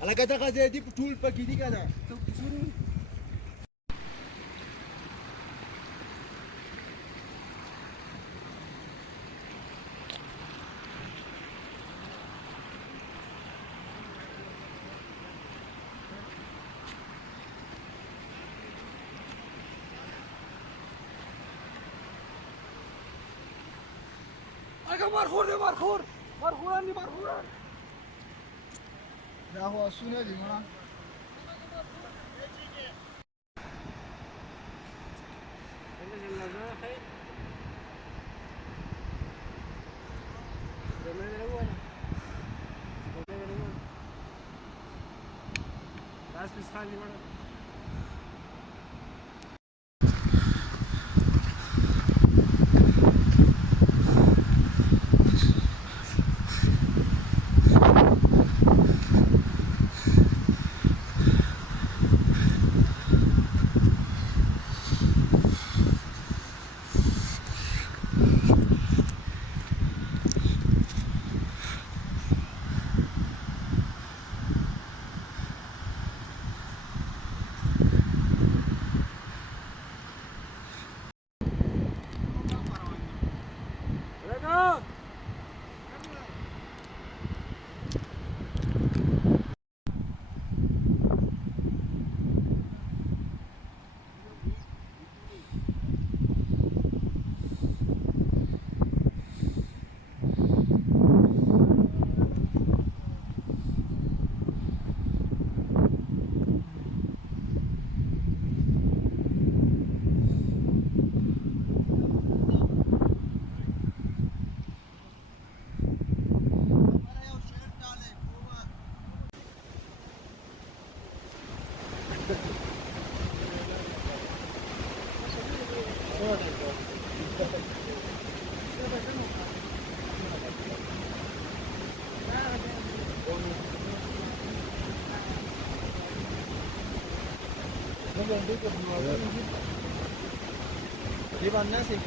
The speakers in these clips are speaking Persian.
Ala kata kasi di tool pagi di kana. Aga markhur. Markhuran. Ya ho sune di mana? Di mana sih?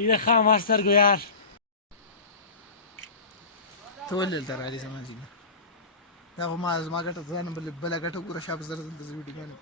إذا خام هستر گویار تولل تر علي زمان زين دا ما قطت زان بلا قطه ګوره شاپ زره د ویډیو باندې